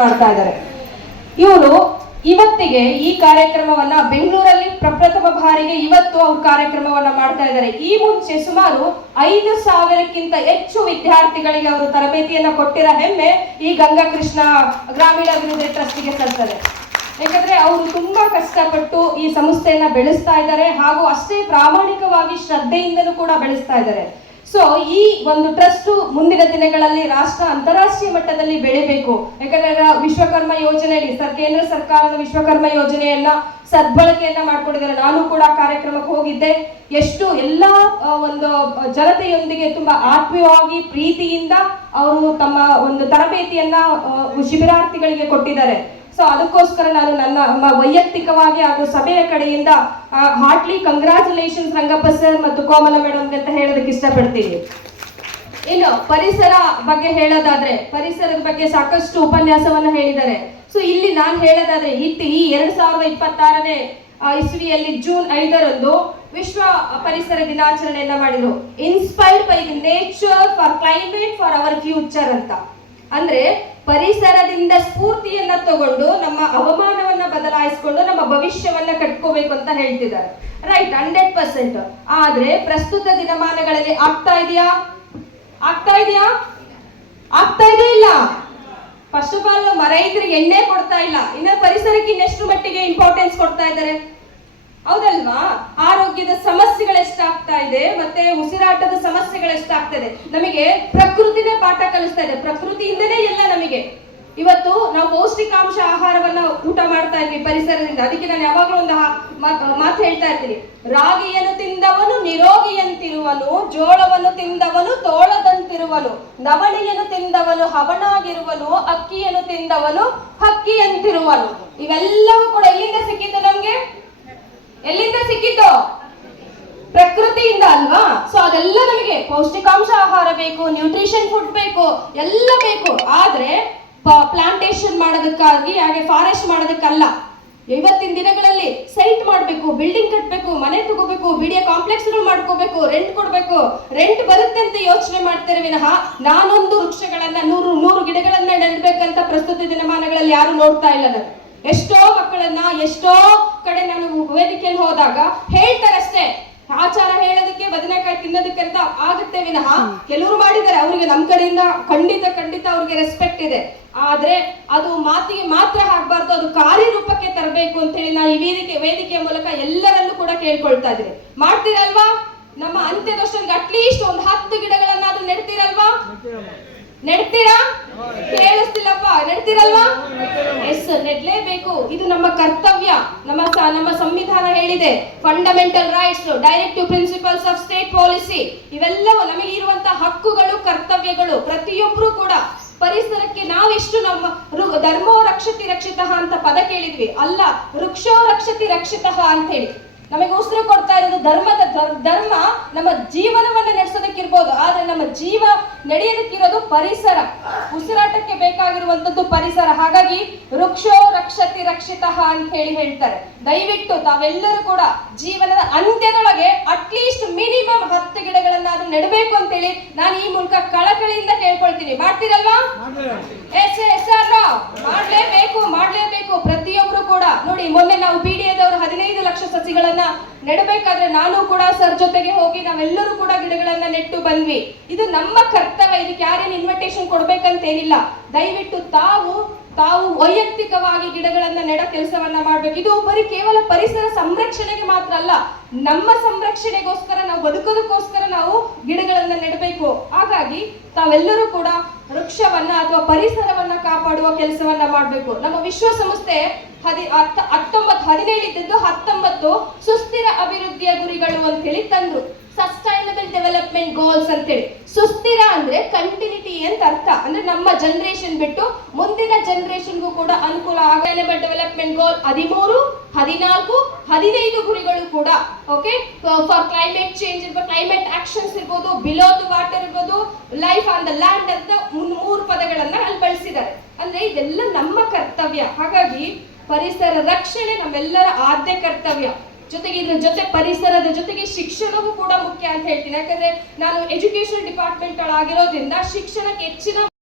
ಮಾಡ್ತಾ ಇದ್ದಾರೆ. ಇವರು ಇವತ್ತಿಗೆ ಈ ಕಾರ್ಯಕ್ರಮವನ್ನ ಬೆಂಗಳೂರಲ್ಲಿ ಪ್ರಪ್ರಥಮ ಬಾರಿಗೆ ಇವತ್ತು ಅವ್ರ ಕಾರ್ಯಕ್ರಮವನ್ನ ಮಾಡ್ತಾ ಇದ್ದಾರೆ. ಈ ಮುಂಚೆ ಸುಮಾರು 5,000ಕ್ಕಿಂತ ಹೆಚ್ಚು ವಿದ್ಯಾರ್ಥಿಗಳಿಗೆ ಅವರು ತರಬೇತಿಯನ್ನ ಕೊಟ್ಟಿರೋ ಹೆಮ್ಮೆ ಈ ಗಂಗಾಕೃಷ್ಣ ಗ್ರಾಮೀಣ ಅಭಿವೃದ್ಧಿ ಟ್ರಸ್ಟ್ಗೆ ಸಲ್ತದೆ. ಯಾಕಂದ್ರೆ ಅವರು ತುಂಬಾ ಕಷ್ಟಪಟ್ಟು ಈ ಸಂಸ್ಥೆಯನ್ನ ಬೆಳೆಸ್ತಾ ಇದ್ದಾರೆ, ಹಾಗೂ ಅಷ್ಟೇ ಪ್ರಾಮಾಣಿಕವಾಗಿ ಶ್ರದ್ಧೆಯಿಂದಲೂ ಕೂಡ ಬೆಳೆಸ್ತಾ ಇದ್ದಾರೆ. ಸೊ ಈ ಒಂದು ಟ್ರಸ್ಟ್ ಮುಂದಿನ ದಿನಗಳಲ್ಲಿ ಅಂತಾರಾಷ್ಟ್ರೀಯ ಮಟ್ಟದಲ್ಲಿ ಬೆಳಿಬೇಕು. ಯಾಕಂದ್ರೆ ವಿಶ್ವಕರ್ಮ ಯೋಜನೆಯಲ್ಲಿ ಕೇಂದ್ರ ಸರ್ಕಾರದ ವಿಶ್ವಕರ್ಮ ಯೋಜನೆಯನ್ನ ಸದ್ಬಳಕೆಯನ್ನ ಮಾಡ್ಕೊಂಡಿದ್ದಾರೆ. ನಾನು ಕೂಡ ಕಾರ್ಯಕ್ರಮಕ್ಕೆ ಹೋಗಿದ್ದೆ. ಎಷ್ಟು ಎಲ್ಲಾ ಒಂದು ಜನತೆಯೊಂದಿಗೆ ತುಂಬಾ ಆತ್ಮೀಯವಾಗಿ ಪ್ರೀತಿಯಿಂದ ಅವರು ತಮ್ಮ ಒಂದು ತರಬೇತಿಯನ್ನ ಶಿಬಿರಾರ್ಥಿಗಳಿಗೆ ಕೊಟ್ಟಿದ್ದಾರೆ. ಸೊ ಅದಕ್ಕೋಸ್ಕರ ನಾನು ನನ್ನ ವೈಯಕ್ತಿಕವಾಗಿ ಹಾಗೂ ಸಭೆಯ ಕಡೆಯಿಂದ ಹಾರ್ಟ್ಲಿ ಕಂಗ್ರಾಚುಲೇಷನ್ಸ್ ರಂಗಪ್ಪ ಸರ್ ಮತ್ತು ಕೋಮಲ ಮೇಡಮ್ ಅಂತ ಹೇಳೋದಕ್ಕೆ ಇಷ್ಟಪಡ್ತೀನಿ. ಇನ್ನು ಪರಿಸರ ಬಗ್ಗೆ ಹೇಳೋದಾದ್ರೆ, ಪರಿಸರದ ಬಗ್ಗೆ ಸಾಕಷ್ಟು ಉಪನ್ಯಾಸವನ್ನ ಹೇಳಿದ್ದಾರೆ. ಸೊ ಇಲ್ಲಿ ನಾನು ಹೇಳೋದಾದ್ರೆ ಈ 2026ನೇ ಇಸ್ವಿಯಲ್ಲಿ ಜೂನ್ 5ರಂದು ವಿಶ್ವ ಪರಿಸರ ದಿನಾಚರಣೆಯನ್ನ ಮಾಡಿದ್ರು. Inspired by the nature for climate for our future ಅಂತ. ಅಂದ್ರೆ ಪರಿಸರದಿಂದ ಸ್ಫೂರ್ತಿಯನ್ನ ತಗೊಂಡು ನಮ್ಮ ಹವಾಮಾನವನ್ನ ಬದಲಾಯಿಸಿಕೊಂಡು ನಮ್ಮ ಭವಿಷ್ಯವನ್ನ ಕಟ್ಕೋಬೇಕು ಅಂತ ಹೇಳ್ತಿದ್ದಾರೆ. ರೈಟ್, 100%. ಆದ್ರೆ ಪ್ರಸ್ತುತ ದಿನಮಾನಗಳಲ್ಲಿ ಆಗ್ತಾ ಇದೆಯಾ ಇಲ್ಲ. ಫಸ್ಟ್ ಆಫ್ ಆಲ್ ರೈತರಿಗೆ ಎಣ್ಣೆ ಕೊಡ್ತಾ ಇಲ್ಲ, ಇನ್ನ ಪರಿಸರಕ್ಕೆ ಇನ್ನೆಷ್ಟು ಮಟ್ಟಿಗೆ ಇಂಪಾರ್ಟೆನ್ಸ್ ಕೊಡ್ತಾ ಇದ್ದಾರೆ, ಹೌದಲ್ವಾ? ಆರೋಗ್ಯದ ಸಮಸ್ಯೆಗಳು ಎಷ್ಟಾಗ್ತಾ ಇದೆ, ಮತ್ತೆ ಉಸಿರಾಟದ ಸಮಸ್ಯೆಗಳು ಎಷ್ಟಾಗ್ತದೆ. ನಮಗೆ ಪ್ರಕೃತಿನೇ ಪಾಠ ಕಲಿಸ್ತಾ ಇದೆ. ಪ್ರಕೃತಿಯಿಂದನೇ ಎಲ್ಲ ನಮಗೆ ಇವತ್ತು ನಾವು ಪೌಷ್ಟಿಕಾಂಶ ಆಹಾರವನ್ನ ಊಟ ಮಾಡ್ತಾ ಇದ್ವಿ ಪರಿಸರದಿಂದ. ಅದಕ್ಕೆ ನಾನು ಯಾವಾಗಲೂ ಒಂದು ಮಾತು ಹೇಳ್ತಾ ಇರ್ತೀನಿ, ರಾಗಿಯನ್ನು ತಿಂದವನು ನಿರೋಗಿಯಂತಿರುವನು, ಜೋಳವನ್ನು ತಿಂದವನು ತೋಳದಂತಿರುವನು, ನವಣೆಯನ್ನು ತಿಂದವನು ಹವನಾಗಿರುವನು, ಅಕ್ಕಿಯನ್ನು ತಿಂದವನು ಹಕ್ಕಿಯಂತಿರುವನು. ಇವೆಲ್ಲವೂ ಕೂಡ ಎಲ್ಲಿಂದ ಸಿಕ್ಕಿದ್ದು ನಮ್ಗೆ? ಎಲ್ಲಿಂದ ಸಿಕ್ಕಿದ್ದು? ಪ್ರಕೃತಿಯಿಂದ ಅಲ್ವಾ? ಸೊ ಅದೆಲ್ಲ ನಮಗೆ ಪೌಷ್ಟಿಕಾಂಶ ಆಹಾರ ಬೇಕು, ನ್ಯೂಟ್ರಿಷನ್ ಫುಡ್ ಬೇಕು, ಎಲ್ಲ ಬೇಕು. ಆದ್ರೆ ಪ್ಲಾಂಟೇಶನ್ ಮಾಡೋದಕ್ಕಾಗಿ, ಹಾಗೆ ಫಾರೆಸ್ಟ್ ಮಾಡೋದಕ್ಕಲ್ಲ. ಇವತ್ತಿನ ದಿನಗಳಲ್ಲಿ ಸೈಟ್ ಮಾಡಬೇಕು, ಬಿಲ್ಡಿಂಗ್ ಕಟ್ಟಬೇಕು, ಮನೆ ತಗೋಬೇಕು, ಬಿಡಿಯ ಕಾಂಪ್ಲೆಕ್ಸ್ಗಳು ಮಾಡ್ಕೋಬೇಕು, ರೆಂಟ್ ಕೊಡ್ಬೇಕು, ರೆಂಟ್ ಬರುತ್ತೆ ಅಂತ ಯೋಚನೆ ಮಾಡ್ತಾರೆ ವಿನಃ ನಾನೊಂದು ವೃಕ್ಷಗಳನ್ನ 100 ಗಿಡಗಳನ್ನ ನೆಡಬೇಕಂತ ಪ್ರಸ್ತುತ ದಿನಮಾನಗಳಲ್ಲಿ ಯಾರು ನೋಡ್ತಾ ಇಲ್ಲ. ನಾನು ಎಷ್ಟೋ ಮಕ್ಕಳನ್ನ ಎಷ್ಟೋ ಕಡೆ ನಾನು ವೇದಿಕೆಯಲ್ಲಿ ಹೋದಾಗ ಹೇಳ್ತಾರಷ್ಟೇ, ಆಚಾರ ಹೇಳೋದಕ್ಕೆ ಬದನೆಕಾಯಿ ತಿನ್ನೋದಕ್ಕೆ ಅಂತ ಆಗುತ್ತೆ ವಿನಃ ಕೆಲವರು ಮಾಡಿದ್ದಾರೆ. ಅವರಿಗೆ ನಮ್ಮ ಕಡೆಯಿಂದ ಖಂಡಿತ ಅವ್ರಿಗೆ ರೆಸ್ಪೆಕ್ಟ್ ಇದೆ. ಆದ್ರೆ ಅದು ಮಾತಿಗೆ ಮಾತ್ರ ಆಗ್ಬಾರ್ದು, ಅದು ಕಾರ್ಯರೂಪಕ್ಕೆ ತರಬೇಕು ಅಂತ ಹೇಳಿ ನಾನು ಈ ವೇದಿಕೆಯ ಮೂಲಕ ಎಲ್ಲರಲ್ಲೂ ಕೂಡ ಕೇಳ್ಕೊಳ್ತಾ ಇದ್ದೀನಿ. ಮಾಡ್ತೀರಲ್ವಾ? ನಮ್ಮ ಅಂತ್ಯದಷ್ಟೊಂದು ಅಟ್ಲೀಸ್ಟ್ ಒಂದು 10 ಗಿಡಗಳನ್ನಾದ್ರೂ ನೆಡ್ತೀರಲ್ವಾ? ನೆಡ್ತೀರಾ? ಕೇಳಿಸ್ತಿಲ್ಲಪ್ಪ, ನೆಡ್ತೀರಲ್ವಾ? ಎಸ್, ನೆಡ್ಲೇಬೇಕು. ಇದು ನಮ್ಮ ಕರ್ತವ್ಯ. ನಮ್ಮ ಸಂವಿಧಾನ ಹೇಳಿದೆ, fundamental rights, directive principles of state policy, ಇವೆಲ್ಲವೂ ನಮಗೆ ಇರುವಂತಹ ಹಕ್ಕುಗಳು, ಕರ್ತವ್ಯಗಳು. ಪ್ರತಿಯೊಬ್ರು ಕೂಡ ಪರಿಸರಕ್ಕೆ ನಾವೆಷ್ಟು ನಮ್ಮ ಧರ್ಮೋ ರಕ್ಷತಿ ರಕ್ಷಿತಃ ಅಂತ ಪದ ಕೇಳಿದ್ವಿ, ಅಲ್ಲ ವೃಕ್ಷೋ ರಕ್ಷತಿ ರಕ್ಷಿತಃ ಅಂತ ಹೇಳಿ ನಮಗೆ ಉಸಿರು ಕೊಡ್ತಾ ಇರೋದು ಧರ್ಮ ನಮ್ಮ ಜೀವನವನ್ನ ನಡೆಸೋದಕ್ಕಿರ್ಬೋದು, ಆದ್ರೆ ನಮ್ಮ ಜೀವ ನಡೆಯೋದಕ್ಕಿರೋದು ಪರಿಸರ. ಉಸಿರಾಟಕ್ಕೆ ಬೇಕಾಗಿರುವಂತದ್ದು ಪರಿಸರ. ಹಾಗಾಗಿ ವೃಕ್ಷೋ ರಕ್ಷತಿ ರಕ್ಷಿತಃ ಅಂತ ಹೇಳಿ ಹೇಳ್ತಾರೆ. ದಯವಿಟ್ಟು ತಾವೆಲ್ಲರೂ ಕೂಡ ಜೀವನದ ಅಂತ್ಯದೊಳಗೆ ಅಟ್ಲೀಸ್ಟ್ ಮಿನಿಮಮ್ 10 ಗಿಡಗಳನ್ನಾದ್ರೂ ನೆಡಬೇಕು ಅಂತ ಹೇಳಿ ನಾನು ಈ ಮೂಲಕ ಕಳಕಳಿಯಿಂದ ಕೇಳ್ಕೊಳ್ತೀನಿ. ಮಾಡ್ತೀರಲ್ವಾ? ಮಾಡ್ಲೇಬೇಕು ಪ್ರತಿಯೊಬ್ರು ಕೂಡ. ನೋಡಿ, ಮೊನ್ನೆ ನಾವು BDAದವರು 15 ಲಕ್ಷ ಸಸಿಗಳನ್ನ ನೆಡಬೇಕಾದ್ರೆ ನಾನು ಕೂಡ ಸರ್ ಜೊತೆಗೆ ಹೋಗಿ ನಾವೆಲ್ಲರೂ ಕೂಡ ಗಿಡಗಳನ್ನ ನೆಟ್ಟು ಬಂದ್ವಿ. ಇದು ನಮ್ಮ ಕರ್ತವ್ಯ. ಇದಕ್ಕೆ ಯಾರೇನು ಇನ್ವಿಟೇಷನ್ ಕೊಡ್ಬೇಕಂತ ಏನಿಲ್ಲ. ದಯವಿಟ್ಟು ತಾವು ವೈಯಕ್ತಿಕವಾಗಿ ಗಿಡಗಳನ್ನ ನೆಡ ಕೆಲಸವನ್ನ ಮಾಡ್ಬೇಕು. ಇದು ಬರೀ ಕೇವಲ ಪರಿಸರ ಸಂರಕ್ಷಣೆಗೆ ಮಾತ್ರ ಅಲ್ಲ, ನಮ್ಮ ಸಂರಕ್ಷಣೆಗೋಸ್ಕರ, ನಾವು ಬದುಕೋದಕ್ಕೋಸ್ಕರ ನಾವು ಗಿಡಗಳನ್ನ ನೆಡಬೇಕು. ಹಾಗಾಗಿ ತಾವೆಲ್ಲರೂ ಕೂಡ ವೃಕ್ಷವನ್ನ ಅಥವಾ ಪರಿಸರವನ್ನ ಕಾಪಾಡುವ ಕೆಲಸವನ್ನ ಮಾಡಬೇಕು. ನಮ್ಮ ವಿಶ್ವಸಂಸ್ಥೆ 17 ಇದ್ದದ್ದು 19 ಸುಸ್ಥಿರ ಅಭಿವೃದ್ಧಿಯ ಗುರಿಗಳು ಅಂತ ಹೇಳಿ ತಂದ್ರು. ಸಸ್ಟೈನಬಲ್ ಡೆವಲಪ್ಮೆಂಟ್ ಗೋಲ್ಸ್ ಅಂತ ಹೇಳಿ. ಸುಸ್ಥಿರ ಅಂದ್ರೆ ಕಂಟಿನ್ಯೂಟಿ ಅಂತ ಅರ್ಥ. ಅಂದ್ರೆ ನಮ್ಮ ಜನರೇಷನ್ ಬಿಟ್ಟು ಮುಂದಿನ ಜನರೇಷನ್ಗೂ ಕೂಡ ಅನುಕೂಲ ಸಸ್ಟೈನಬಲ್ ಡೆವಲಪ್ಮೆಂಟ್ ಗೋಲ್ 13, 14, 15 ಗುರಿಗಳು ಕೂಡ. ಓಕೆ, ಫಾರ್ ಕ್ಲೈಮೇಟ್ ಚೇಂಜ್ ಇರ್ಬೋದು, ಕ್ಲೈಮೇಟ್ ಆಕ್ಷನ್ಸ್ ಇರ್ಬೋದು, ಬಿಲೋ ದ ವಾಟರ್ ಇರ್ಬೋದು, ಲೈಫ್ ಆನ್ ದ ಲ್ಯಾಂಡ್ ಅಂತ 3 ಪದಗಳನ್ನ ಅಲ್ಲಿ ಬಳಸಿದ್ದಾರೆ. ಅಂದ್ರೆ ಇದೆಲ್ಲ ನಮ್ಮ ಕರ್ತವ್ಯ. ಹಾಗಾಗಿ ಪರಿಸರ ರಕ್ಷಣೆ ನಮ್ಮೆಲ್ಲರ ಆದ್ಯ ಕರ್ತವ್ಯ. ಜೊತೆಗೆ ಇದ್ರ ಜೊತೆ ಪರಿಸರದ ಜೊತೆಗೆ ಶಿಕ್ಷಣವೂ ಕೂಡ ಮುಖ್ಯ ಅಂತ ಹೇಳ್ತೀನಿ. ಯಾಕಂದ್ರೆ ನಾನು ಎಜುಕೇಶನ್ ಡಿಪಾರ್ಟ್ಮೆಂಟ್ ಆಗಿರೋದ್ರಿಂದ ಶಿಕ್ಷಣಕ್ಕೆ ಹೆಚ್ಚಿನ